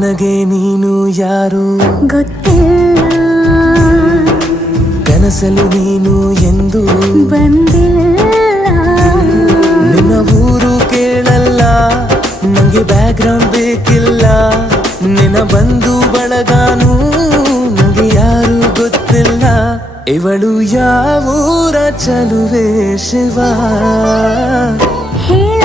ನನಗೆ ನೀನು ಯಾರು ಗೊತ್ತಿಲ್ಲ, ಕನಸಲು ನೀನು ಎಂದು ಬಂದಿಲ್ಲ. ನಿನ್ನ ಊರು ಕೇಳಲ್ಲ, ನಂಗೆ ಬ್ಯಾಕ್ಗ್ರೌಂಡ್ ಬೇಕಿಲ್ಲ. ನಿನ್ನ ಬಂಧು ಬಳಗಾನು ನಂಗೆ ಯಾರು ಗೊತ್ತಿಲ್ಲ. ಇವಳು ಯಾವೂರ ಚಲುವೆ ಶಿವ ಹೇಳ